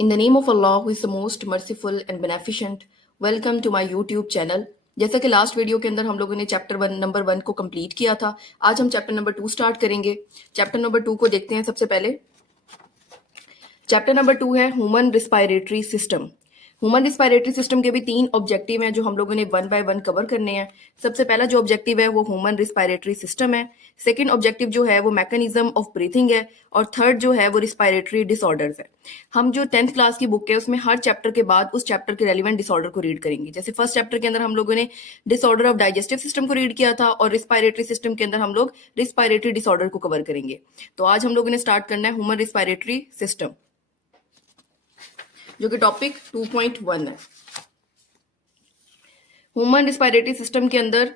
In the name of Allah, who is the most merciful and beneficent, welcome to my YouTube channel. जैसा कि last video के अंदर हम लोगों ने चैप्टर नंबर 1 को कंप्लीट किया था, आज हम चैप्टर नंबर 2 स्टार्ट करेंगे। चैप्टर नंबर 2 को देखते हैं। सबसे पहले चैप्टर नंबर 2 है human respiratory system. Human respiratory system के भी 3 ऑब्जेक्टिव हैं जो हम लोगों ने 1 बाय 1 कवर करने हैं। सबसे पहला जो ऑब्जेक्टिव है वो ह्यूमन रिस्पायरेटरी सिस्टम है। सेकंड ऑब्जेक्टिव जो है वो मैकेनिज्म ऑफ ब्रीथिंग है और थर्ड जो है वो रिस्पायरेटरी डिसऑर्डर्स है। हम जो 10th क्लास की बुक है उसमें हर चैप्टर के बाद उस चैप्टर के रेलिवेंट डिसऑर्डर को रीड करेंगे। जैसे फर्स्ट चैप्टर के अंदर हम लोगों ने डिसऑर्डर ऑफ डाइजेस्टिव सिस्टम को रीड किया था और रिस्पायरेटरी सिस्टम के अंदर हम लोग रिस्पायरेटरी डिसऑर्डर को कवर करेंगे। तो आज हम लोगों ने स्टार्ट करना है ह्यूमन रिस्पायरेटरी सिस्टम, जो कि टॉपिक 2.1 है। ह्यूमन रिस्पायरेटरी सिस्टम के अंदर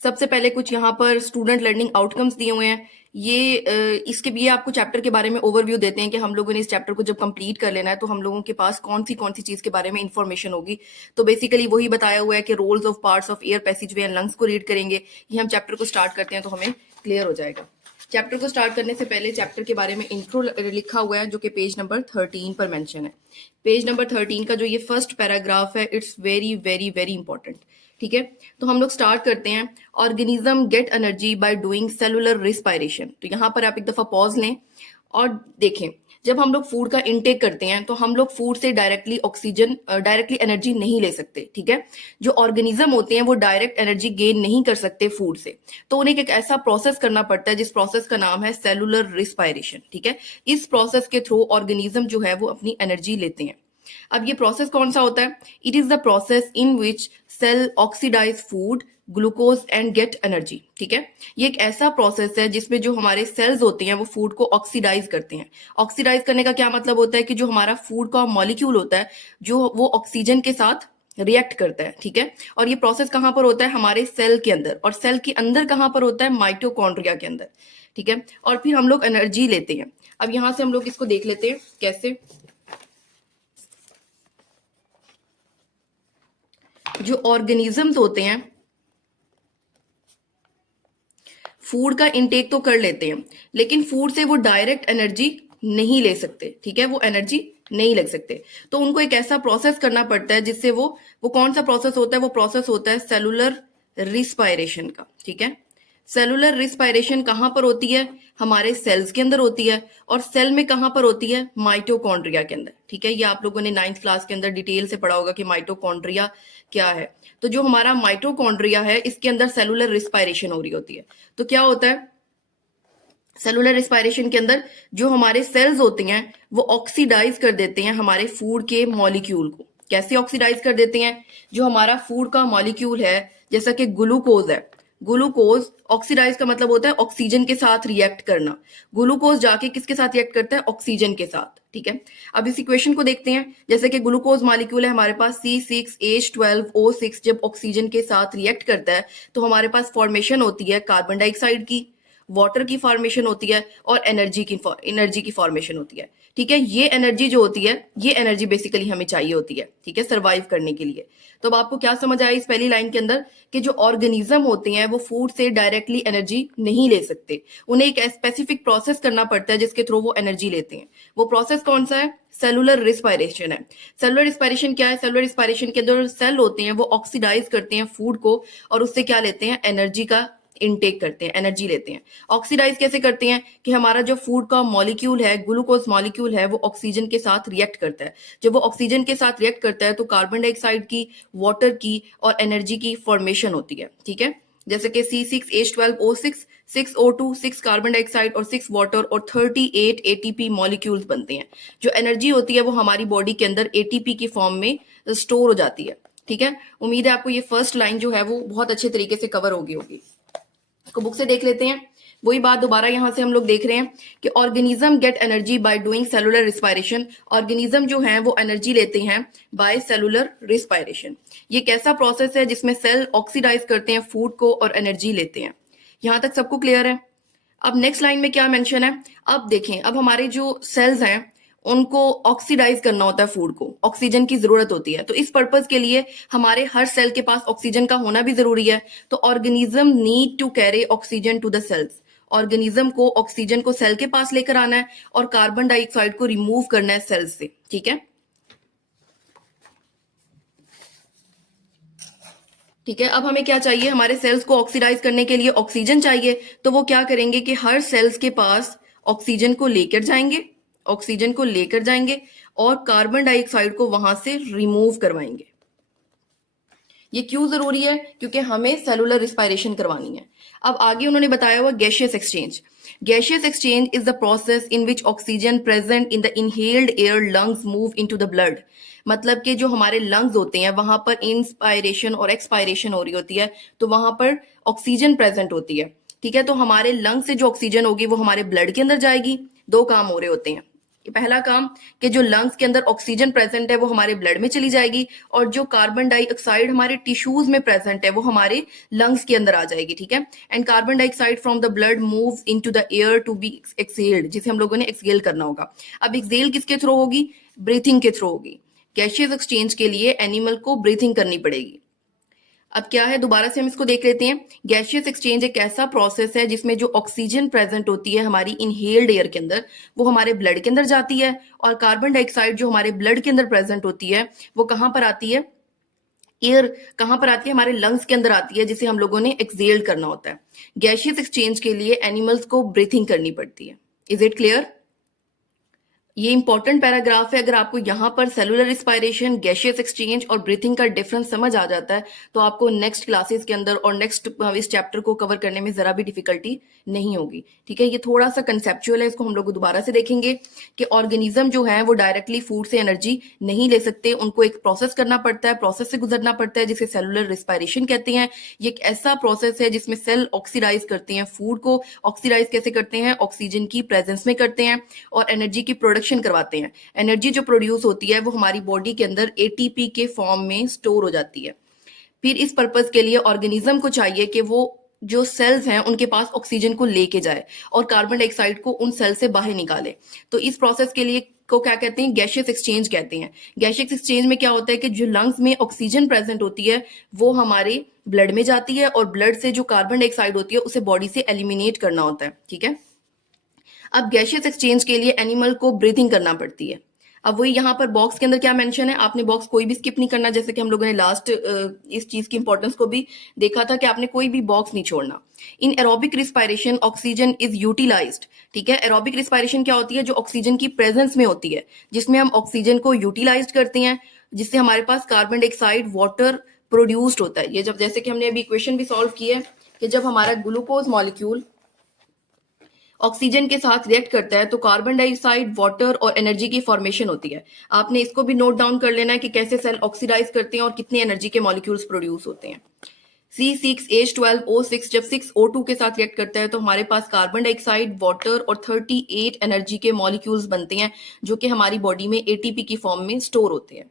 सबसे पहले कुछ यहाँ पर स्टूडेंट लर्निंग आउटकम्स दिए हुए हैं। इसके भी आपको चैप्टर के बारे में ओवरव्यू देते हैं कि हम लोगों ने इस चैप्टर को जब कंप्लीट कर लेना है तो हम लोगों के पास कौन सी चीज के बारे में इंफॉर्मेशन होगी। तो बेसिकली वही बताया हुआ है कि roles of parts of air passageway and lungs को रीड करेंगे। ये हम चैप्टर को स्टार्ट करते हैं तो हमें क्लियर हो जाएगा। चैप्टर को स्टार्ट करने से पहले चैप्टर के बारे में इंट्रो लिखा हुआ है जो कि पेज नंबर 13 पर मेंशन है। पेज नंबर 13 का जो ये फर्स्ट पैराग्राफ है, it's very very very important. ठीक है, तो हम लोग स्टार्ट करते हैं। Organism get energy by doing cellular respiration. तो यहाँ पर आप एक दफा पॉज लें और देखें, जब हम लोग फूड का इनटेक करते हैं तो हम लोग फूड से डायरेक्टली एनर्जी नहीं ले सकते। ठीक है, जो ऑर्गेनिज्म होते हैं वो डायरेक्ट एनर्जी गेन नहीं कर सकते फूड से, तो उन्हें एक ऐसा प्रोसेस करना पड़ता है जिस प्रोसेस का नाम है सेलुलर रिस्पायरेशन। ठीक है, इस प्रोसेस के थ्रू ऑर्गेनिज्म जो है वो अपनी एनर्जी लेते हैं। अब ये प्रोसेस कौन सा होता है? It is the process in which cell oxidize food glucose and get energy. ठीक है, ये एक ऐसा प्रोसेस है जिसमें जो हमारे सेल्स होते हैं वो फूड को ऑक्सीडाइज करते हैं। ऑक्सीडाइज करने का क्या मतलब होता है कि जो हमारा फूड का मॉलिक्यूल होता है जो वो ऑक्सीजन के साथ रिएक्ट करता है। ठीक है, और ये प्रोसेस कहां पर होता है? हमारे सेल के अंदर, और सेल के अंदर कहां पर होता है? माइटोकॉन्ड्रिया के अंदर। ठीक है, और फिर हम लोग एनर्जी लेते हैं। अब यहां से हम लोग इसको देख लेते हैं कैसे। जो ऑर्गेनिजम्स होते हैं फूड का इनटेक तो कर लेते हैं, लेकिन फूड से वो डायरेक्ट एनर्जी नहीं ले सकते। ठीक है, वो एनर्जी नहीं ले सकते, तो उनको एक ऐसा प्रोसेस करना पड़ता है जिससे वो कौन सा प्रोसेस होता है? वो प्रोसेस होता है सेलुलर रिस्पायरेशन का। ठीक है, सेलुलर रिस्पायरेशन कहां पर होती है? हमारे सेल्स के अंदर होती है, और सेल में कहां पर होती है? माइटोकॉन्ड्रिया के अंदर। ठीक है, ये आप लोगों ने 9th क्लास के अंदर डिटेल से पढ़ा होगा कि माइटोकॉन्ड्रिया क्या है। तो जो हमारा माइटोकॉन्ड्रिया है इसके अंदर सेलुलर रिस्पायरेशन हो रही होती है। तो क्या होता है सेलुलर रिस्पायरेशन के अंदर? जो हमारे सेल्स होते हैं वो ऑक्सीडाइज कर देते हैं हमारे फूड के मॉलिक्यूल को। कैसे ऑक्सीडाइज कर देते हैं? जो हमारा फूड का मॉलिक्यूल है, जैसा कि ग्लूकोज है, ग्लूकोज ऑक्सीडाइज का मतलब होता है ऑक्सीजन के साथ रिएक्ट करना। ग्लूकोज जाके किसके साथ रिएक्ट करता है? ऑक्सीजन के साथ। ठीक है, अब इस इक्वेशन को देखते हैं। जैसे कि ग्लूकोज मॉलिक्यूल है हमारे पास C6H12O6, जब ऑक्सीजन के साथ रिएक्ट करता है तो हमारे पास फॉर्मेशन होती है कार्बन डाइऑक्साइड की, वाटर की फॉर्मेशन होती है और एनर्जी की फॉर्मेशन होती है। ठीक है, ये एनर्जी जो होती है, ये एनर्जी बेसिकली हमें चाहिए होती है। ठीक है, सरवाइव करने के लिए। तो अब आपको क्या समझ आया इस पहली लाइन के अंदर कि जो ऑर्गेनिज्म होते हैं वो फूड से डायरेक्टली एनर्जी नहीं ले सकते, उन्हें एक स्पेसिफिक प्रोसेस करना पड़ता है जिसके थ्रू वो एनर्जी लेते हैं। वो प्रोसेस कौन सा है? सेलुलर रिस्पायरेशन है। सेलुलर रिस्पायरेशन क्या है? सेलुलर रिस्पायरेशन के अंदर सेल होते हैं वो ऑक्सीडाइज करते हैं फूड को और उससे क्या लेते हैं? एनर्जी का इनटेक करते हैं, एनर्जी लेते हैं। ऑक्सीडाइज कैसे करते हैं? कि हमारा जो फूड का मॉलिक्यूल है, ग्लूकोज मॉलिक्यूल है, वो ऑक्सीजन के साथ रिएक्ट करता है। जब वो ऑक्सीजन के साथ रिएक्ट करता है तो कार्बन डाइऑक्साइड की, वाटर की और एनर्जी की फॉर्मेशन होती है। ठीक है, जैसे कि C6H12O6, 6O2, 6 कार्बन डाइऑक्साइड और 6 वाटर और 38 ATP मॉलिक्यूल्स बनते हैं। जो एनर्जी होती है वो हमारी बॉडी के अंदर ATP की फॉर्म में स्टोर हो जाती है। ठीक है, उम्मीद है आपको ये फर्स्ट लाइन जो है वो बहुत अच्छे तरीके से कवर होगी। इसको बुक से देख लेते हैं। वही बात दोबारा यहां से हम लोग देख रहे हैं कि organism get energy by doing cellular respiration. Organism जो है वो एनर्जी लेते हैं बाय सेलुलर रिस्पायरेशन। ये कैसा प्रोसेस है जिसमें सेल ऑक्सीडाइज करते हैं फूड को और एनर्जी लेते हैं। यहां तक सबको क्लियर है? अब नेक्स्ट लाइन में क्या मेंशन है? अब देखें, अब हमारे जो सेल्स हैं उनको ऑक्सीडाइज करना होता है फूड को, ऑक्सीजन की जरूरत होती है। तो इस पर्पज के लिए हमारे हर सेल के पास ऑक्सीजन का होना भी जरूरी है। तो organism need to carry oxygen to the cells. Organism को ऑक्सीजन को सेल के पास लेकर आना है और कार्बन डाइऑक्साइड को रिमूव करना है सेल्स से। ठीक है, ठीक है। अब हमें क्या चाहिए, हमारे सेल्स को ऑक्सीडाइज करने के लिए ऑक्सीजन चाहिए। तो वो क्या करेंगे कि हर सेल्स के पास ऑक्सीजन को लेकर जाएंगे, ऑक्सीजन को लेकर जाएंगे और कार्बन डाइऑक्साइड को वहां से रिमूव करवाएंगे। ये क्यों जरूरी है, क्योंकि हमें सेलुलर रिस्पायरेशन करवानी है। अब आगे उन्होंने बताया हुआ gaseous exchange. Gaseous exchange is the process in which oxygen present in the inhaled air lungs move into the blood. मतलब कि जो हमारे लंग्स होते हैं वहां पर इंस्पायरेशन और एक्सपायरेशन हो रही होती है, तो वहां पर ऑक्सीजन प्रेजेंट होती है। ठीक है, तो हमारे लंग से जो ऑक्सीजन होगी वो हमारे ब्लड के अंदर जाएगी। दो काम हो रहे होते हैं। पहला काम कि जो लंग्स के अंदर ऑक्सीजन प्रेजेंट है वो हमारे ब्लड में चली जाएगी, और जो कार्बन डाइऑक्साइड हमारे टिश्यूज में प्रेजेंट है वो हमारे लंग्स के अंदर आ जाएगी। ठीक है, and carbon dioxide from the blood move into the air to be exhaled, जिसे हम लोगों ने एक्सहेल करना होगा। अब एक्सहेल किसके थ्रू होगी, ब्रीथिंग के थ्रू होगी। गैशियस एक्सचेंज के लिए एनिमल को ब्रीथिंग करनी पड़ेगी। अब क्या है, दोबारा से हम इसको देख लेते हैं। गैशियस एक्सचेंज एक ऐसा प्रोसेस है जिसमें जो ऑक्सीजन प्रेजेंट होती है हमारी इनहेल्ड एयर के अंदर वो हमारे ब्लड के अंदर जाती है, और कार्बन डाइऑक्साइड जो हमारे ब्लड के अंदर प्रेजेंट होती है वो कहां पर आती है, एयर कहां पर आती है, हमारे लंग्स के अंदर आती है, जिसे हम लोगों ने एक्सहेल करना होता है। गैशियस एक्सचेंज के लिए एनिमल्स को ब्रीथिंग करनी पड़ती है। Is it clear? ये इंपॉर्टेंट पैराग्राफ है। अगर आपको यहाँ पर सेलुलर रिस्पायरेशन, गैशियस एक्सचेंज और ब्रीथिंग का डिफरेंस समझ आ जाता है तो आपको नेक्स्ट क्लासेस के अंदर और नेक्स्ट इस चैप्टर को कवर करने में जरा भी डिफिकल्टी नहीं होगी। ठीक है, ये थोड़ा सा कंसेप्चुअल है, इसको हम लोग दोबारा से देखेंगे कि ऑर्गेनिज्म जो है वो डायरेक्टली फूड से एनर्जी नहीं ले सकते, उनको एक प्रोसेस करना पड़ता है, प्रोसेस से गुजरना पड़ता है जिसे सेलुलर रिस्पायरेशन कहते हैं। ये एक ऐसा प्रोसेस है जिसमें सेल ऑक्सीडाइज करते हैं, फूड को ऑक्सीडाइज कैसे करते हैं, ऑक्सीजन की प्रेजेंस में करते हैं और एनर्जी की प्रोडक्शन करवाते हैं। एनर्जी जो प्रोड्यूस होती है वो हमारी बॉडी के अंदर एटीपी के फॉर्म में स्टोर हो जाती है। फिर इस पर्पस के लिए ऑर्गेनिज्म को चाहिए कि वो जो सेल्स हैं उनके पास ऑक्सीजन को लेके जाए और कार्बन डाइऑक्साइड को उन सेल से बाहर निकाले। तो इस प्रोसेस के लिए को क्या कहते हैं, गैशियस एक्सचेंज कहते हैं। गैशियस एक्सचेंज में क्या होता है कि जो लंग्स में ऑक्सीजन प्रेजेंट होती है वो हमारे ब्लड में जाती है, और ब्लड से जो कार्बन डाइऑक्साइड होती है उसे बॉडी से एलिमिनेट करना होता है। ठीक है, अब गैशियस एक्सचेंज के लिए एनिमल को ब्रीथिंग करना पड़ती है। अब वही यहाँ पर बॉक्स के अंदर क्या मेंशन है, आपने बॉक्स कोई भी स्किप नहीं करना, जैसे कि हम लोगों ने लास्ट इस चीज की इंपॉर्टेंस को भी देखा था कि आपने कोई भी बॉक्स नहीं छोड़ना। In aerobic respiration oxygen is utilized. ठीक है, एरोबिक रिस्पायरेशन क्या होती है, जो ऑक्सीजन की प्रेजेंस में होती है, जिसमें हम ऑक्सीजन को यूटिलाइज करते हैं, जिससे हमारे पास कार्बन डाइऑक्साइड वाटर प्रोड्यूस्ड होता है। ये जब, जैसे कि हमने अभी इक्वेशन भी सॉल्व की है कि जब हमारा ग्लूकोज मॉलिक्यूल ऑक्सीजन के साथ रिएक्ट करता है तो कार्बन डाइऑक्साइड, वाटर और एनर्जी की फॉर्मेशन होती है। आपने इसको भी नोट डाउन कर लेना है कि कैसे सेल ऑक्सीडाइज करते हैं और कितने एनर्जी के मॉलिक्यूल्स प्रोड्यूस होते हैं। C6H12O6 जब 6O2 के साथ रिएक्ट करता है तो हमारे पास कार्बन डाइऑक्साइड, वाटर और 38 एनर्जी के मॉलिक्यूल्स बनते हैं जो कि हमारी बॉडी में एटीपी की फॉर्म में स्टोर होते हैं।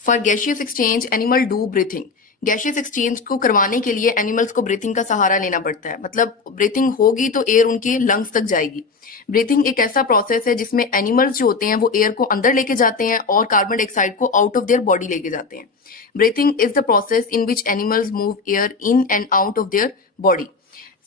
For gaseous exchange animal do breathing. Gaseous exchange को करवाने के लिए एनिमल्स को ब्रीथिंग का सहारा लेना पड़ता है। मतलब ब्रीथिंग होगी तो एयर उनके लंग्स तक जाएगी। ब्रीथिंग एक ऐसा प्रोसेस है जिसमें एनिमल्स जो होते हैं वो एयर को अंदर लेके जाते हैं और कार्बन डाइऑक्साइड को आउट ऑफ देयर बॉडी लेके जाते हैं। Breathing is the process in which animals move air in and out of their body.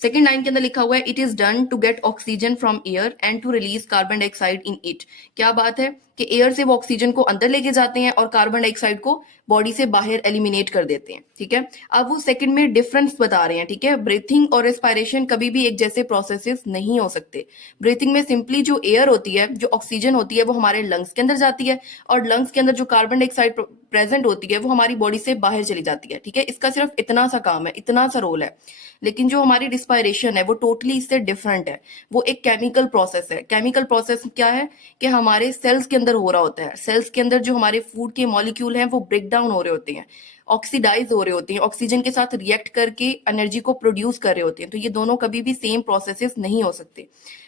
Second line के अंदर लिखा हुआ है it is done to get oxygen from air and to release carbon dioxide in it. क्या बात है कि air से वो ऑक्सीजन को अंदर लेके जाते हैं और कार्बन डाइऑक्साइड को बॉडी से बाहर एलिमिनेट कर देते हैं। ठीक है, अब वो सेकंड में डिफरेंस बता रहे हैं। ठीक है, ब्रीथिंग और रेस्पायरेशन कभी भी एक जैसे प्रोसेसेस नहीं हो सकते। ब्रीथिंग में सिंपली जो एयर होती है, जो ऑक्सीजन होती है वो हमारे लंग्स के अंदर जाती है, और लंग्स के अंदर जो कार्बन डाइऑक्साइड प्रेजेंट होती है वो हमारी बॉडी से बाहर चली जाती है। ठीक है, इसका सिर्फ इतना सा काम है, इतना सा रोल है। लेकिन जो हमारी रिस्पायरेशन है वो टोटली इससे डिफरेंट है। वो एक केमिकल प्रोसेस है। केमिकल प्रोसेस क्या है कि हमारे सेल्स के अंदर हो रहा होता है। सेल्स के अंदर जो हमारे फूड के मॉलिक्यूल हैं वो ब्रेक डाउन हो रहे होते हैं, ऑक्सीडाइज हो रहे होते हैं, ऑक्सीजन के साथ रिएक्ट करके एनर्जी को प्रोड्यूस कर रहे होते हैं। तो ये दोनों कभी भी सेम प्रोसेसेस नहीं हो सकते।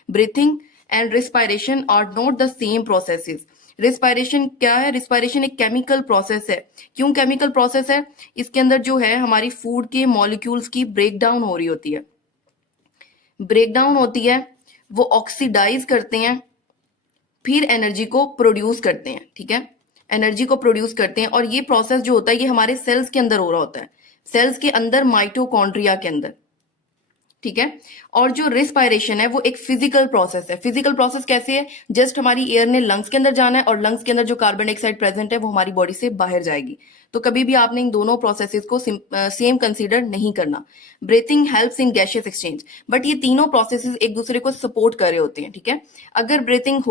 Breathing and respiration are not the same processes. Respiration क्या है, रिस्पायरेशन एक केमिकल प्रोसेस है। क्यों केमिकल प्रोसेस है, इसके अंदर जो है हमारी फूड के मॉलिक्यूल्स की ब्रेक डाउन हो रही होती है, ब्रेक डाउन होती है, वो ऑक्सीडाइज करते हैं, फिर एनर्जी को प्रोड्यूस करते हैं। ठीक है, एनर्जी को प्रोड्यूस करते हैं, और ये प्रोसेस जो होता है ये हमारे सेल्स के अंदर हो रहा होता है। सेल्स के अंदर, माइटोकॉन्ड्रिया के अंदर। ठीक है। और जो रिस्पायरेशन है वो एक फिजिकल प्रोसेस है। फिजिकल प्रोसेस कैसे है? जस्ट हमारी एयर ने लंग्स के अंदर जाना है और लंग्स के अंदर जो कार्बन डाइऑक्साइड प्रेजेंट है वो हमारी बॉडी से बाहर जाएगी। तो कभी भी आपने इन दोनों प्रोसेसेस को सेम कंसीडर नहीं करना। Breathing helps in gaseous exchange, but ये तीनों प्रोसेसेस एक दूसरे को सपोर्ट कर रहे होते हैं। ठीक है। अगर ब्रीथिंग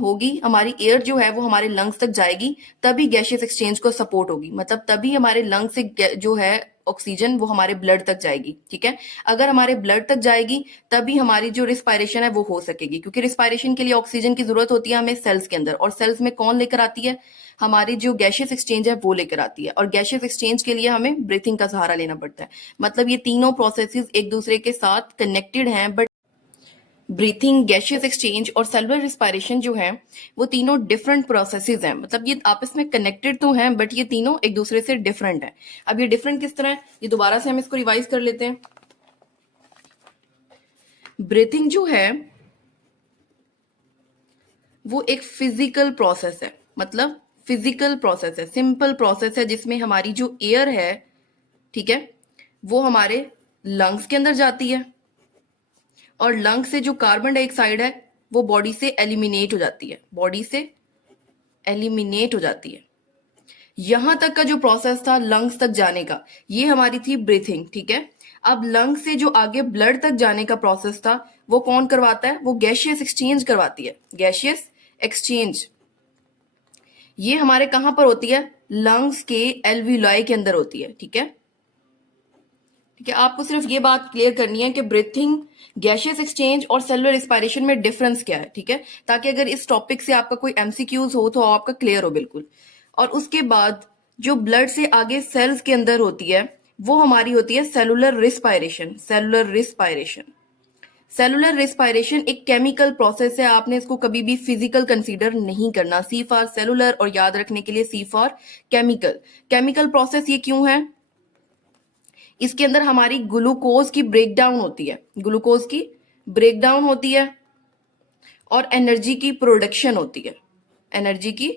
होगी, हमारी एयर जो है वो हमारे लंग्स तक जाएगी, तभी गैशियस एक्सचेंज को सपोर्ट होगी, मतलब तभी हमारे लंग से जो है ऑक्सीजन वो हमारे ब्लड तक जाएगी। ठीक है। अगर हमारे ब्लड तक जाएगी तभी हमारी जो रिस्पायरेशन है वो हो सकेगी, क्योंकि रिस्पायरेशन के लिए ऑक्सीजन की जरूरत होती है हमें सेल्स के अंदर, और सेल्स में कौन लेकर आती है? हमारी जो गैशियस एक्सचेंज है वो लेकर आती है, और गैशियस एक्सचेंज के लिए हमें ब्रीथिंग का सहारा लेना पड़ता है। मतलब ये तीनों प्रोसेसेस एक दूसरे के साथ कनेक्टेड हैं, बट ब्रीथिंग, गैशियस एक्सचेंज और सेलुलर रिस्पायरेशन जो है वो तीनों डिफरेंट प्रोसेसेस हैं। मतलब ये आपस में कनेक्टेड तो हैं, बट ये तीनों एक दूसरे से डिफरेंट हैं। अब ये डिफरेंट किस तरह है, ये दोबारा से हम इसको रिवाइज कर लेते हैं। ब्रीथिंग जो है वो एक फिजिकल प्रोसेस है, मतलब फिजिकल प्रोसेस है, सिंपल प्रोसेस है, जिसमें हमारी जो एयर है, ठीक है, वो हमारे लंग्स के अंदर जाती है, और लंग से जो कार्बन डाइऑक्साइड है वो बॉडी से एलिमिनेट हो जाती है, बॉडी से एलिमिनेट हो जाती है। यहां तक का जो प्रोसेस था लंग्स तक जाने का, ये हमारी थी ब्रीथिंग। ठीक है। अब लंग से जो आगे ब्लड तक जाने का प्रोसेस था वो कौन करवाता है? वो गैशियस एक्सचेंज करवाती है। गैशियस एक्सचेंज ये हमारे कहां पर होती है? लंग्स के एल्वियोलाई के अंदर होती है। ठीक है। ठीक है। आपको सिर्फ ये बात क्लियर करनी है कि ब्रीथिंग, गैशियस एक्सचेंज और सेलुलर रिस्पायरेशन में डिफरेंस क्या है। ठीक है। ताकि अगर इस टॉपिक से आपका कोई एमसीक्यूज हो तो आपका क्लियर हो बिल्कुल। और उसके बाद जो ब्लड से आगे सेल्स के अंदर होती है वो हमारी होती है cellular respiration. Cellular respiration, cellular respiration एक केमिकल प्रोसेस है, आपने इसको कभी भी फिजिकल कंसीडर नहीं करना। सी फॉर सेलुलर और याद रखने के लिए सी फॉर केमिकल। केमिकल प्रोसेस ये क्यों है? इसके अंदर हमारी ग्लूकोज की ब्रेकडाउन होती है, ग्लूकोज की ब्रेकडाउन होती है और एनर्जी की प्रोडक्शन होती है, एनर्जी की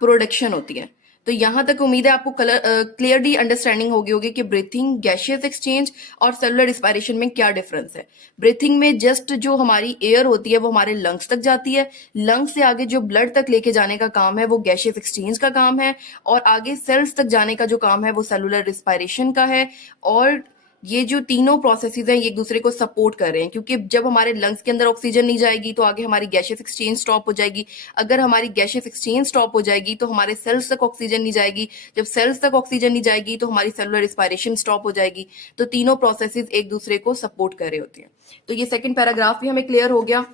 प्रोडक्शन होती है। तो यहां तक उम्मीद है आपको क्लियरली अंडरस्टैंडिंग होगी होगी कि ब्रीथिंग, गैशियस एक्सचेंज और सेलुलर रिस्पायरेशन में क्या डिफरेंस है। ब्रीथिंग में जस्ट जो हमारी एयर होती है वो हमारे लंग्स तक जाती है, लंग्स से आगे जो ब्लड तक लेके जाने का काम है वो गैशियस एक्सचेंज का काम है, और आगे सेल्स तक जाने का जो काम है वो सेलुलर रिस्पायरेशन का है। और ये जो तीनों प्रोसेसेस हैं ये एक दूसरे को सपोर्ट कर रहे हैं, क्योंकि जब हमारे लंग्स के अंदर ऑक्सीजन नहीं जाएगी तो आगे हमारी गैशियस एक्सचेंज स्टॉप हो जाएगी। अगर हमारी गैशियस एक्सचेंज स्टॉप हो जाएगी तो हमारे सेल्स तक ऑक्सीजन नहीं जाएगी। जब सेल्स तक ऑक्सीजन नहीं जाएगी तो हमारी सेलुलर रिस्पायरेशन स्टॉप हो जाएगी। तो तीनों प्रोसेसेस एक दूसरे को सपोर्ट कर रहे होते हैं। तो ये सेकंड पैराग्राफ भी हमें क्लियर हो गया।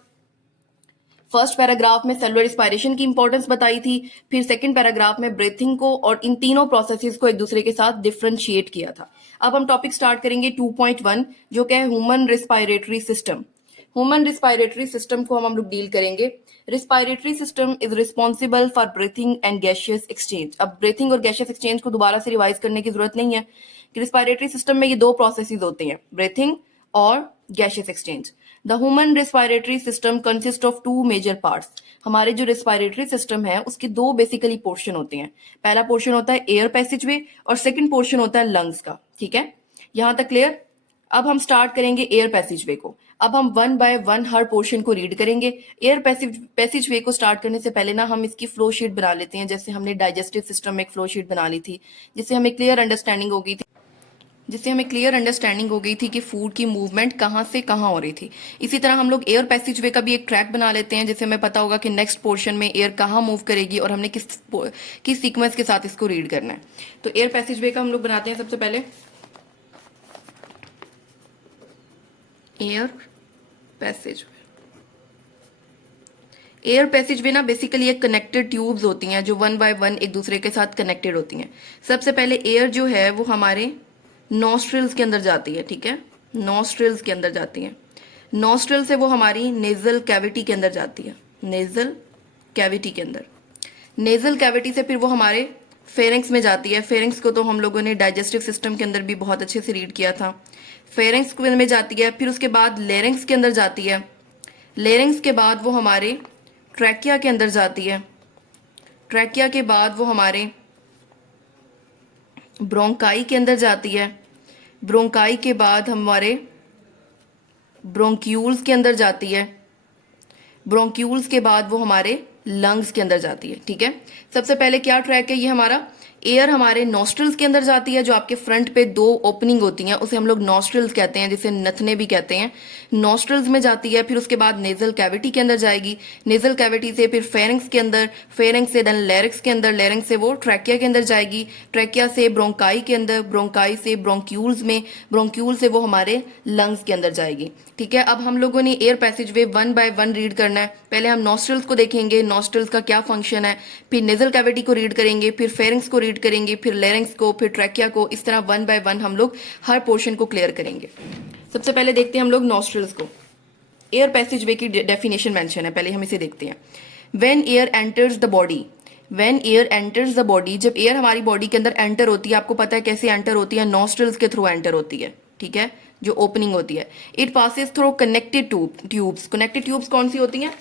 फर्स्ट पैराग्राफ में सेलुलर रिस्पायरेशन की इंपॉर्टेंस बताई थी, फिर सेकंड पैराग्राफ में ब्रीथिंग को और इन तीनों प्रोसेसेस को एक दूसरे के साथ डिफरेंशिएट किया था। अब हम टॉपिक स्टार्ट करेंगे 2.1, जो क्या है human respiratory system. Human respiratory system को हम लोग डील करेंगे। Respiratory system is responsible for breathing and gaseous exchange. अब ब्रीथिंग और गैशियस एक्सचेंज को दोबारा से रिवाइज करने की जरूरत नहीं है कि रिस्पायरेटरी सिस्टम में ये दो प्रोसेसेस होते हैं, ब्रीथिंग और gaseous exchange. The human respiratory system consist of two major parts. हमारे जो रिस्पायरेटरी सिस्टम है उसके दो बेसिकली पोर्शन होते हैं। पहला पोर्शन होता है एयर पैसेजवे और सेकंड पोर्शन होता है लंग्स का। ठीक है। यहां तक क्लियर? अब हम स्टार्ट करेंगे एयर पैसेजवे को। अब हम one by one her portion को रीड करेंगे। एयर पैसेजवे को स्टार्ट करने से पहले ना हम इसकी फ्लो शीट बना लेते हैं, जैसे हमने डाइजेस्टिव सिस्टम में एक फ्लो शीट बना ली थी, जिससे हमें क्लियर अंडरस्टैंडिंग हो गई थी कि फूड की मूवमेंट कहाँ से कहाँ हो रही थी। इसी तरह हम लोग एयर पैसेजवे का भी एक ट्रैक बना लेते हैं, जिससे हमें पता होगा कि नेक्स्ट पोर्शन में एयर कहाँ मूव करेगी और हमने किस सीक्वेंस के साथ इसको रीड करना है। तो एयर पैसेजवे का हम लोग बनाते हैं सबसे पहले। एयर पैसेजवे, एयर पैसेजवे ना बेसिकली एक कनेक्टेड ट्यूब्स होती हैं जो वन बाय वन एक दूसरे के साथ कनेक्टेड होती हैं। सबसे पहले एयर जो है वो हमारे नॉस्ट्रिल्स के अंदर जाती है। ठीक है। नॉस्ट्रिल्स के अंदर जाती है। नॉस्ट्रिल से वो हमारी नेजल कैविटी के अंदर जाती है, नेजल कैविटी के अंदर। नेजल कैविटी से फिर वो हमारे फेरिंग्स में जाती है। फेरिंग्स को तो हम लोगों ने डाइजेस्टिव सिस्टम के अंदर भी बहुत अच्छे से रीड किया था। फेरिंग्स में जाती है, फिर उसके बाद लेरिंग्स के अंदर जाती है। लेरिंग्स के बाद वो हमारे ट्रैकिया के अंदर जाती है। ट्रैकिया के बाद वो हमारे ब्रोंकाई के अंदर जाती है। ब्रोंकाई के बाद हमारे ब्रोंक्यूल्स के अंदर जाती है, ब्रोंक्यूल्स के बाद वो हमारे लंग्स के अंदर जाती है। ठीक है, सबसे पहले क्या ट्रैक है ये हमारा, एयर हमारे नॉस्ट्रल्स के अंदर जाती है, जो आपके फ्रंट पे दो ओपनिंग होती हैं उसे हम लोग नॉस्ट्रल्स कहते हैं, जिसे नथने भी कहते हैं। नॉस्ट्रल्स में जाती है, फिर उसके बाद नेजल कैविटी के अंदर जाएगी, नेजल कैविटी से फिर फेरिंग्स के अंदर, फेरिंग्स से देन लैरिक्स के अंदर, लैरिंग्स से वो ट्रैकिया के अंदर जाएगी, ट्रैकिया से ब्रोंकाई के अंदर, ब्रोंकाई से ब्रोंक्यूल्स में, ब्रोंक्यूल से वो हमारे लंग्स के अंदर जाएगी। ठीक है, अब हम लोगों ने air passage way one by one read करना है। पहले हम नॉस्ट्रल्स को देखेंगे, नॉस्ट्रल्स का क्या फंक्शन है, फिर नेजल कैविटी को रीड करेंगे, फिर फेरिंग्स को रीड करेंगे, फिर लैरिंग्स को, फिर ट्रैकिया को। इस तरह वन बाय वन हम लोग हर पोर्शन को क्लियर करेंगे। सबसे पहले देखते हैं हम लोग नॉस्ट्रल्स को। एयर पैसेज वे की डेफिनेशन मेंशन है, पहले हम इसे देखते हैं। When air enters the body, when air enters the body, जब एयर हमारी बॉडी के अंदर एंटर होती है, आपको पता है कैसे एंटर होती है, नॉस्ट्रल्स के थ्रू एंटर होती है। ठीक है, जो ओपनिंग होती है, it passes through connected tubes. Connected tubes कौन सी होती हैं,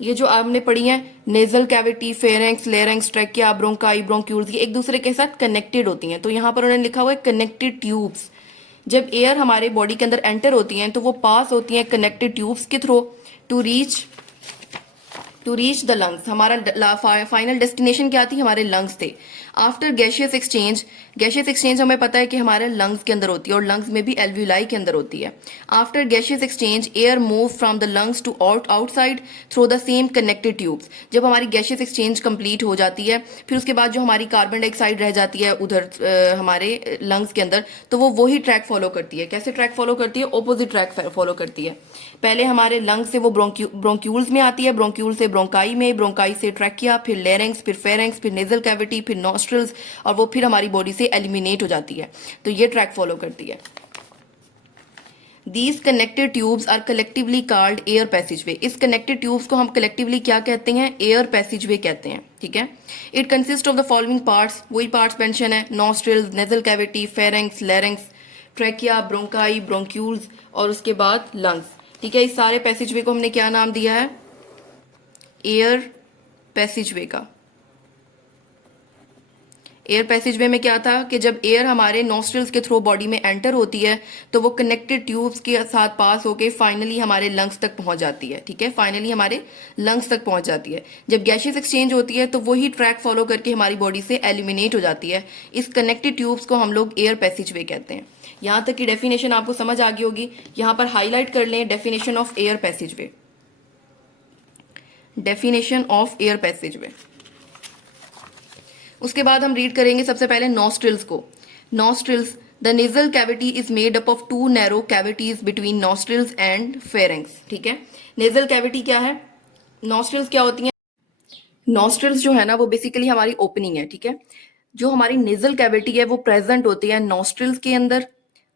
ये जो आपने पढ़ी हैं, nasal cavity, pharynx, लैरिंग्स, trachea, bronchi, bronchioles, ये एक दूसरे के साथ कनेक्टेड होती हैं। तो यहाँ पर उन्होंने लिखा हुआ है कनेक्टेड ट्यूब्स। जब एयर हमारे बॉडी के अंदर एंटर होती हैं तो वो पास होती हैं कनेक्टेड ट्यूब्स के through to reach the lungs. हमारा फाइनल डेस्टिनेशन क्या थी, हमारे लंग्स थे। After gaseous exchange, gaseous exchange हमें पता है कि हमारे लंग्स के अंदर होती है, और लंग्स में भी एल्व्यूलाई के अंदर होती है। After gaseous exchange air move from the lungs to outside through the same connected tubes. जब हमारी गैशियस एक्सचेंज कंप्लीट हो जाती है, फिर उसके बाद जो हमारी कार्बन डाइऑक्साइड रह जाती है उधर हमारे लंग्स के अंदर, तो वो वही ट्रैक फॉलो करती है। कैसे ट्रैक फॉलो करती है, ऑपोजिट ट्रैक फॉलो करती है। पहले हमारे लंग्स से वो ब्रोंक्यूल्स में आती है, ब्रोंक्यूल से ब्रोंकाई में, ब्रोंकाई से ट्रैकिया, फिर लैरिंग्स, फिर फेरिंग्स, फिर नेजल कैविटी, फिर नॉस्ट्रल्स, और वो फिर हमारी बॉडी से एलिमिनेट हो जाती है। तो ये ट्रैक फॉलो करती है। These connected tubes are collectively called air passageway। इस connected tubes को हम collectively क्या कहते हैं, air passageway कहते हैं। ठीक है, it consists of the following parts, वही parts mention है, nostrils, nasal cavity, pharynx, larynx, trachea, bronchi, bronchioles, और उसके बाद lungs। ठीक है, इस सारे पैसेजवे को हमने क्या नाम दिया है, एयर पैसेजवे का। एयर पैसेजवे में क्या था कि जब एयर हमारे नॉस्ट्रल्स के थ्रू बॉडी में एंटर होती है तो वो कनेक्टेड ट्यूब्स के साथ पास होके फाइनली हमारे लंग्स तक पहुंच जाती है। ठीक है, फाइनली हमारे लंग्स तक पहुंच जाती है। जब गैशियस एक्सचेंज होती है तो वही ट्रैक फॉलो करके हमारी बॉडी से एलिमिनेट हो जाती है। इस कनेक्टेड ट्यूब्स को हम लोग एयर पैसेजवे कहते हैं। यहाँ तक की डेफिनेशन आपको समझ आ गई होगी। यहाँ पर हाईलाइट कर लें definition of air passageway. Definition of air passageway, उसके बाद हम रीड करेंगे सबसे पहले नॉस्ट्रिल्स को। Nostrils, the nasal cavity is made up of two narrow cavities between nostrils and pharynx. ठीक है, नेजल कैविटी क्या है, नॉस्ट्रिल्स क्या होती हैं, नॉस्ट्रिल्स जो है ना वो बेसिकली हमारी ओपनिंग है। ठीक है, जो हमारी नेजल कैविटी है वो प्रेजेंट होती है नॉस्ट्रिल्स के अंदर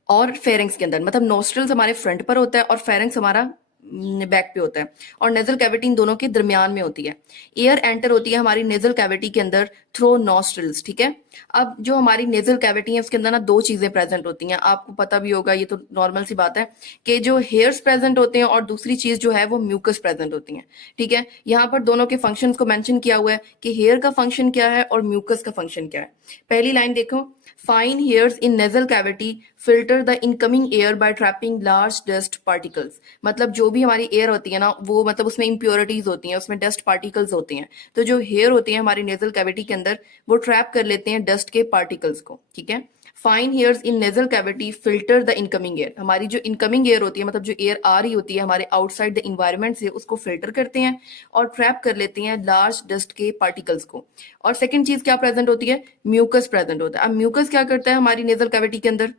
और फेरिंग्स के अंदर। मतलब नॉस्ट्रिल्स हमारे फ्रंट पर होता है और फेरिंग्स हमारा बैक पे होता है, और नेजल कैविटी इन दोनों के दरमियान में होती है। एयर एंटर होती है हमारी नेजल कैविटी के अंदर थ्रू नॉस्ट्रिल्स। ठीक है, अब जो हमारी नेजल कैविटी है उसके अंदर ना दो चीजें प्रेजेंट होती हैं, आपको पता भी होगा, ये तो नॉर्मल सी बात है कि जो हेयर्स प्रेजेंट होते हैं और दूसरी चीज जो है वो म्यूकस प्रेजेंट होती है। ठीक है, यहाँ पर दोनों के फंक्शंस को मेंशन किया हुआ है कि हेयर का फंक्शन क्या है और म्यूकस का फंक्शन क्या है। पहली लाइन देखो, fine hairs in nasal cavity filter the incoming air by trapping large dust particles. मतलब जो भी हमारी एयर होती है ना वो मतलब उसमें इम्प्योरिटीज होती हैं, उसमें डस्ट पार्टिकल्स होते हैं। तो जो हेयर होती है हमारी नेजल कैविटी के अंदर वो ट्रैप कर लेते हैं डस्ट के पार्टिकल्स को। ठीक है, fine hairs in nasal cavity filter the incoming air. हमारी जो इनकमिंग एयर होती है, मतलब जो एयर आ रही होती है हमारे आउटसाइड द इन्वायरमेंट से, उसको फिल्टर करते हैं और ट्रैप कर लेते हैं लार्ज डस्ट के पार्टिकल्स को। और सेकंड चीज क्या प्रेजेंट होती है, म्यूकस प्रेजेंट होता है। अब म्यूकस क्या करता है हमारी नेजल कैविटी के अंदर,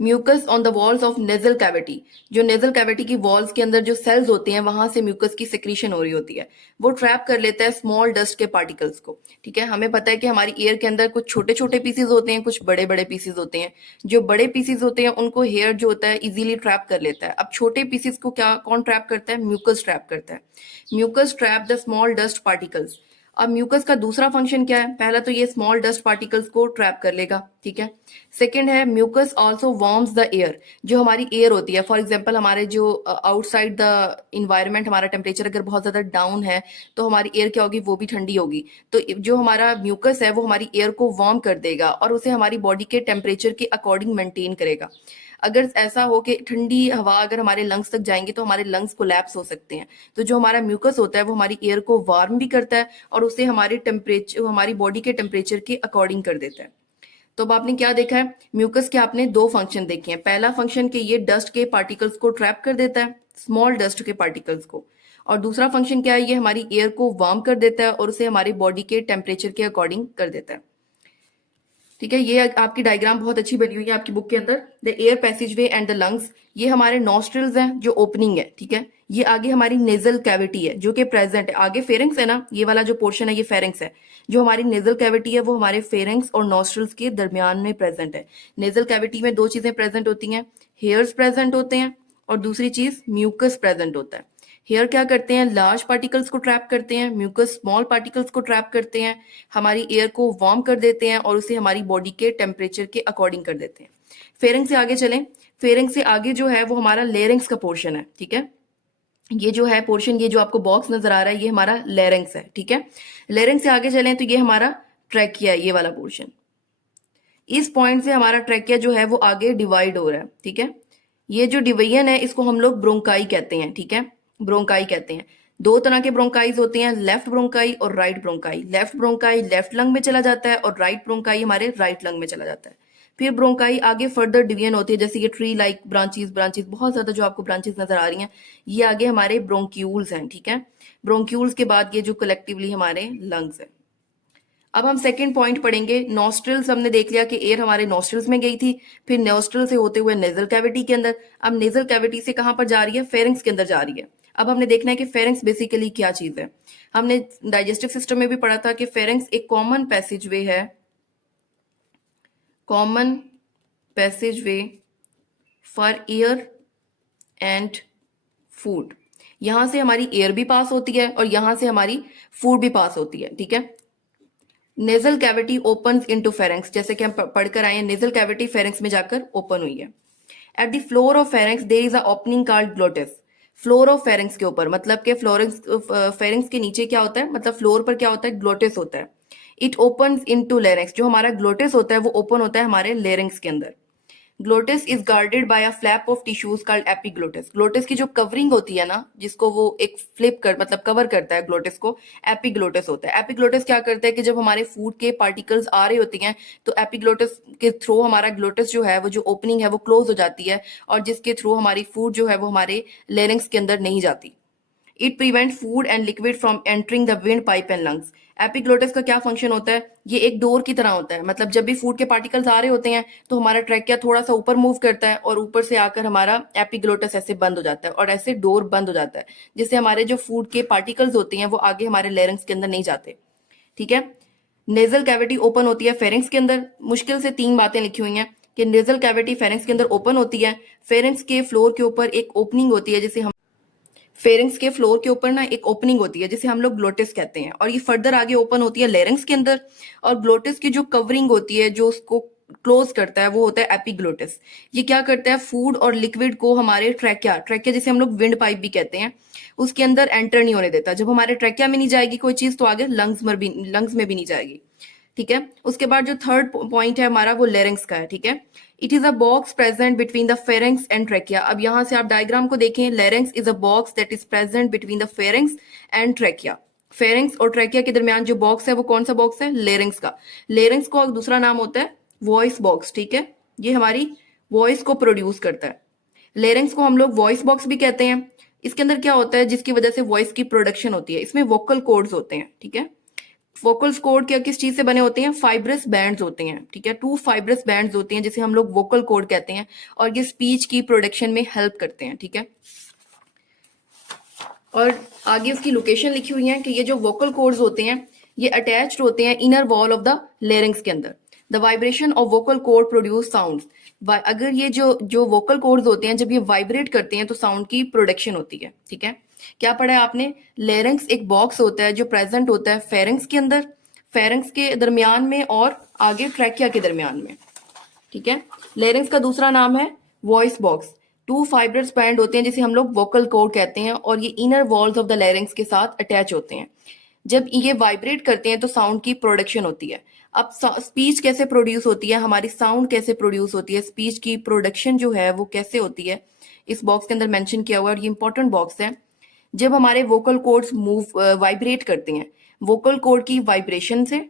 mucus on the walls of nasal cavity, जो नेजल कैविटी की वॉल्स के अंदर जो सेल्स होते हैं वहां से म्यूकस की सिक्रीशन हो रही होती है, वो ट्रैप कर लेता है स्मॉल डस्ट के पार्टिकल्स को। ठीक है, हमें पता है कि हमारी एयर के अंदर कुछ छोटे छोटे पीसेज होते हैं, कुछ बड़े बड़े पीसेज होते हैं। जो बड़े पीसेज होते हैं उनको हेयर जो होता है इजीली ट्रैप कर लेता है। अब छोटे पीसेज को क्या कौन ट्रैप करता है, म्यूकस ट्रैप करता है। Mucus trap the small dust particles. अब म्यूकस का दूसरा फंक्शन क्या है, पहला तो ये स्मॉल डस्ट पार्टिकल्स को ट्रैप कर लेगा। ठीक है, सेकंड है mucus also warms the air. जो हमारी एयर होती है, फॉर एग्जांपल हमारे जो आउटसाइड द इन्वायरमेंट हमारा टेम्परेचर अगर बहुत ज्यादा डाउन है तो हमारी एयर क्या होगी, वो भी ठंडी होगी। तो जो हमारा म्यूकस है वो हमारी एयर को वार्म कर देगा और उसे हमारी बॉडी के टेम्परेचर के अकॉर्डिंग मेंटेन करेगा। अगर ऐसा हो कि ठंडी हवा अगर हमारे लंग्स तक जाएंगी तो हमारे लंग्स कोलैप्स हो सकते हैं। तो जो हमारा म्यूकस होता है वो हमारी एयर को वार्म भी करता है और उसे हमारे टेम्परेचर, हमारी बॉडी के टेम्परेचर के अकॉर्डिंग कर देता है। तो अब आपने क्या देखा है, म्यूकस के आपने दो फंक्शन देखे हैं। पहला फंक्शन कि ये डस्ट के पार्टिकल्स को ट्रैप कर देता है, स्मॉल डस्ट के पार्टिकल्स को, और दूसरा फंक्शन क्या है, ये हमारी एयर को वार्म कर देता है और उसे हमारी बॉडी के टेम्परेचर के अकॉर्डिंग कर देता है। ठीक है, ये आपकी डायग्राम बहुत अच्छी बनी हुई है आपकी बुक के अंदर। The air passage way and the lungs, ये हमारे नॉस्ट्रल्स हैं जो ओपनिंग है। ठीक है, ये आगे हमारी नेजल कैविटी है जो कि प्रेजेंट है। आगे फेरिंग्स है ना, ये वाला जो पोर्शन है ये फेरिंग्स है। जो हमारी नेजल कैविटी है वो हमारे फेरिंग्स और नॉस्ट्रल्स के दरमियान में प्रेजेंट है। नेजल कैविटी में दो चीजें प्रेजेंट होती हैं, हेयर्स प्रेजेंट होते हैं और दूसरी चीज म्यूकस प्रेजेंट होता है। हेयर क्या करते हैं, लार्ज पार्टिकल्स को ट्रैप करते हैं, म्यूकस स्मॉल पार्टिकल्स को ट्रैप करते हैं, हमारी एयर को वार्म कर देते हैं और उसे हमारी बॉडी के टेम्परेचर के अकॉर्डिंग कर देते हैं। फेरिंग से आगे चलें, फेरिंग से आगे जो है वो हमारा लेरिंग्स का पोर्शन है। ठीक है, ये जो है पोर्शन, ये जो आपको बॉक्स नजर आ रहा है ये हमारा लेरिंग्स है। ठीक है, लेरिंग्स से आगे चलें तो ये हमारा ट्रैकिया है, ये वाला पोर्शन। इस पॉइंट से हमारा ट्रैकिया जो है वो आगे डिवाइड हो रहा है। ठीक है, ये जो डिवीजन है इसको हम लोग ब्रोंकाई कहते हैं। ठीक है, ब्रोंकाई कहते हैं। दो तरह के ब्रोंकाइज होते हैं, लेफ्ट ब्रोंकाई और right bronchi. Left bronchi left lung में चला जाता है और राइट ब्रोंकाई हमारे राइट लंग में चला जाता है। फिर ब्रोंकाई आगे फर्दर डिवीजन होती है, जैसे ये ट्री लाइक ब्रांचेस, ब्रांचेस बहुत ज्यादा जो आपको ब्रांचेस नजर आ रही हैं, ये आगे हमारे ब्रोंक्यूल्स हैं। ठीक है, ब्रोंक्यूल्स के बाद ये जो कलेक्टिवली हमारे लंग्स है। अब हम सेकंड पॉइंट पढ़ेंगे, नॉस्ट्रल्स। हमने देख लिया कि एयर हमारे नॉस्ट्रल्स में गई थी, फिर नॉस्ट्रल से होते हुए नेजल कैविटी के अंदर। अब नेजल कैविटी से कहां पर जा रही है, फेरिंग्स के अंदर जा रही है। अब हमने देखना है कि फेरिंग्स बेसिकली क्या चीज है। हमने डाइजेस्टिव सिस्टम में भी पढ़ा था कि फेरिंग्स एक कॉमन पैसेज वे है, common passage way for air and food. यहां से हमारी एयर भी पास होती है और यहां से हमारी फूड भी पास होती है। ठीक है, nasal cavity opens into pharynx, जैसे कि हम पढ़कर आए हैं, नेजल कैविटी फेरिंग्स में जाकर ओपन हुई है। At the floor of pharynx there is a opening called glottis. Floor of pharynx के ऊपर मतलब के फेरिंग्स के नीचे क्या होता है, मतलब फ्लोर पर क्या होता है, ग्लोटिस होता है। इट ओपन्स इनटू लेरिंग्स, जो हमारा ग्लोटिस होता है वो ओपन होता है हमारे लेरिंग्स के अंदर। Glottis is guarded by a flap of tissues called epiglottis. Glottis की जो कवरिंग होती है ना, जिसको वो एक फ्लिप कर मतलब कवर करता है ग्लोटिस को, एपिग्लोटिस होता है। एपिग्लोटिस क्या करता है कि जब हमारे फूड के पार्टिकल्स आ रहे होते हैं तो एपिग्लोटिस के थ्रू हमारा ग्लोटिस जो है वो जो ओपनिंग है वो क्लोज हो जाती है और जिसके थ्रू हमारी फूड जो है वो हमारे लेरिंग्स के अंदर नहीं जाती। It prevent food and liquid from entering the wind pipe and lungs. Epiglottis का क्या फंक्शन होता है, ये एक डोर की तरह होता है। मतलब जब भी फूड के पार्टिकल्स आ रहे होते हैं तो हमारा ट्रैकिया थोड़ा सा ऊपर मूव करता है और ऊपर से आकर हमारा एपिग्लोटिस ऐसे बंद हो जाता है और ऐसे डोर बंद हो जाता है, जिससे हमारे जो फूड के पार्टिकल्स होते हैं वो आगे हमारे लेरिंग्स के अंदर नहीं जाते। ठीक है, नेजल कैविटी ओपन होती है फेरिंग्स के अंदर। मुश्किल से तीन बातें लिखी हुई हैं कि नेजल कैविटी फेरिंग्स के अंदर ओपन होती है, फेरिंग्स के फ्लोर के ऊपर एक ओपनिंग होती है जिसे हम फेरिंग्स के फ्लोर के ऊपर ना एक ओपनिंग होती है जिसे हम लोग ग्लोटिस कहते हैं, और ये फर्दर आगे ओपन होती है लेरिंग्स के अंदर। और ग्लोटिस की जो कवरिंग होती है जो उसको क्लोज करता है वो होता है एपिग्लोटिस। ये क्या करता है, फूड और लिक्विड को हमारे ट्रैकिया, ट्रैकिया जिसे हम लोग विंड पाइप भी कहते हैं, उसके अंदर एंटर नहीं होने देता। जब हमारे ट्रैकिया में नहीं जाएगी कोई चीज तो आगे लंग्स में भी नहीं जाएगी। ठीक है, उसके बाद जो थर्ड पॉइंट है हमारा वो लेरिंग्स का है। ठीक है, it is a box present between the pharynx and trachea. अब यहां से आप डायग्राम को देखें, larynx is a box that is present between the pharynx and trachea. Pharynx और ट्रैकिया के दरमियान जो बॉक्स है वो कौन सा बॉक्स है, लेरिंग्स का। लेरिंग्स को दूसरा नाम होता है वॉइस बॉक्स। ठीक है, ये हमारी वॉइस को प्रोड्यूस करता है। लेरिंग्स को हम लोग वॉइस बॉक्स भी कहते हैं। इसके अंदर क्या होता है, जिसकी वजह से वॉइस की प्रोडक्शन होती है, इसमें वोकल कॉर्ड्स होते हैं। ठीक है, वोकल कॉर्ड क्या किस चीज से बने होते हैं, फाइब्रस बैंड्स होते हैं। ठीक है, 2 फाइब्रस बैंड्स होते हैं जिसे हम लोग वोकल कॉर्ड कहते हैं और ये स्पीच की प्रोडक्शन में हेल्प करते हैं। ठीक है, और आगे उसकी लोकेशन लिखी हुई है कि ये जो वोकल कॉर्ड्स होते हैं ये अटैच्ड होते हैं inner wall of the larynx के अंदर। The vibration of vocal cord produce sound. अगर ये जो वोकल कॉर्ड्स होते हैं जब ये वाइब्रेट करते हैं तो साउंड की प्रोडक्शन होती है। ठीक है, क्या पढ़ा है आपने, लेरिंग्स एक बॉक्स होता है जो प्रेजेंट होता है फेरिंग्स के अंदर, फेरिंग्स के दरमियान में और आगे ट्रैकिया के दरमियान में। ठीक है, लेरिंग्स का दूसरा नाम है वॉइस बॉक्स। 2 फाइब्रस बैंड होते हैं जिसे हम लोग वोकल कॉर्ड कहते हैं और ये inner walls of the larynx के साथ अटैच होते हैं। जब ये वाइब्रेट करते हैं तो साउंड की प्रोडक्शन होती है। अब स्पीच कैसे प्रोड्यूस होती है, हमारी साउंड कैसे प्रोड्यूस होती है, स्पीच की प्रोडक्शन जो है वो कैसे होती है, इस बॉक्स के अंदर मेंशन किया हुआ है और ये इंपॉर्टेंट बॉक्स है। जब हमारे वोकल कॉर्ड्स मूव वाइब्रेट करते हैं, वोकल कॉर्ड की वाइब्रेशन से,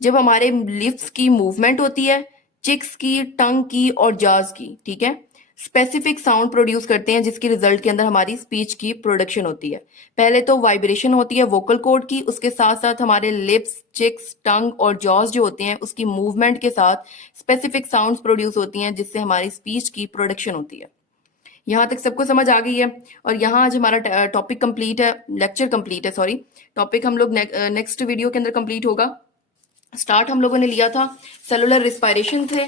जब हमारे लिप्स की मूवमेंट होती है, चिक्स की, टंग की और जाज की, ठीक है, स्पेसिफिक साउंड प्रोड्यूस करते हैं जिसके रिजल्ट के अंदर हमारी स्पीच की प्रोडक्शन होती है। पहले तो वाइब्रेशन होती है वोकल कॉर्ड की, उसके साथ साथ हमारे लिप्स, चिक्स, टंग और जॉज जो होते हैं उसकी मूवमेंट के साथ स्पेसिफिक साउंड्स प्रोड्यूस होती हैं जिससे हमारी स्पीच की प्रोडक्शन होती है। यहाँ तक सबको समझ आ गई है। और यहाँ आज हमारा टॉपिक कंप्लीट है, लेक्चर कंप्लीट है, सॉरी, टॉपिक हम लोग नेक्स्ट वीडियो के अंदर कंप्लीट होगा। स्टार्ट हम लोगों ने लिया था सेलुलर रिस्पायरेशन से।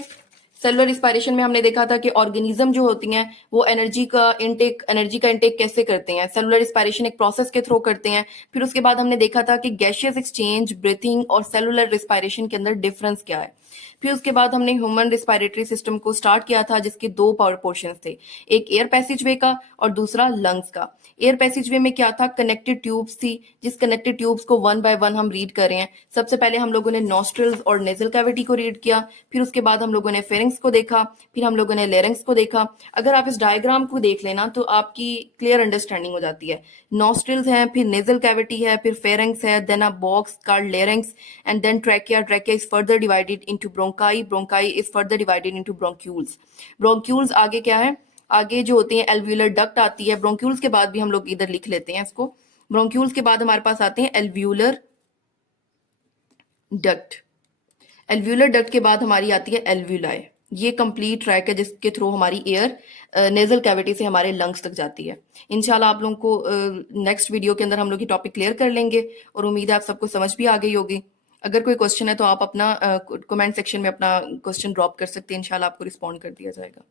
सेलुलर रिस्पायरेशन में हमने देखा था कि ऑर्गेनिज्म जो होती हैं वो एनर्जी का इंटेक कैसे करते हैं। सेलुलर रिस्पायरेशन एक प्रोसेस के थ्रू करते हैं। फिर उसके बाद हमने देखा था कि गैशियस एक्सचेंज, ब्रीथिंग और सेलुलर रिस्पायरेशन के अंदर डिफरेंस क्या है। फिर उसके बाद हमने ह्यूमन रिस्पायरेटरी सिस्टम को स्टार्ट किया था जिसके दो पावर पोर्शन थे, एक एयर पैसेजवे का और दूसरा लंग्स का। एयर पैसेजवे में क्या था, कनेक्टेड ट्यूब्स थी, जिस कनेक्टेड ट्यूब्स को वन बाय वन हम रीड कर रहे हैं। सबसे पहले हम लोगों ने नॉस्ट्रल्स और नेजल कैविटी को रीड किया, फिर उसके बाद हम लोगों ने फेरिंग्स को देखा, फिर हम लोगों ने लेरिंग्स को देखा। अगर आप इस डायग्राम को देख लेना तो आपकी क्लियर अंडरस्टैंडिंग हो जाती है। नॉस्ट्रल्स हैं, फिर नेजल कैविटी है, फिर फेरिंग्स है, then a box called larynx, and then trachea. Trachea is further divided into bronchi, bronchi is further divided into bronchioles. Bronchioles आगे क्या है, आगे जो होते हैं एल्व्यूलर डक्ट आती है। ब्रोंक्यूल्स के बाद भी हम लोग इधर लिख लेते हैं इसको, ब्रोंक्यूल्स के बाद हमारे पास आते हैं एल्व्यूलर डक्ट। एल्व्यूलर डक्ट के बाद हमारी आती है एल्व्यूलाई। ये कंप्लीट ट्रैक है जिसके थ्रू हमारी एयर नेजल कैविटी से हमारे लंग्स तक जाती है। इंशाल्लाह आप लोगों को नेक्स्ट वीडियो के अंदर हम लोग ये टॉपिक क्लियर कर लेंगे और उम्मीद है आप सबको समझ भी आ गई होगी। अगर कोई क्वेश्चन है तो आप अपना कमेंट सेक्शन में अपना क्वेश्चन ड्रॉप कर सकते हैं, इंशाल्लाह आपको रिस्पॉन्ड कर दिया जाएगा।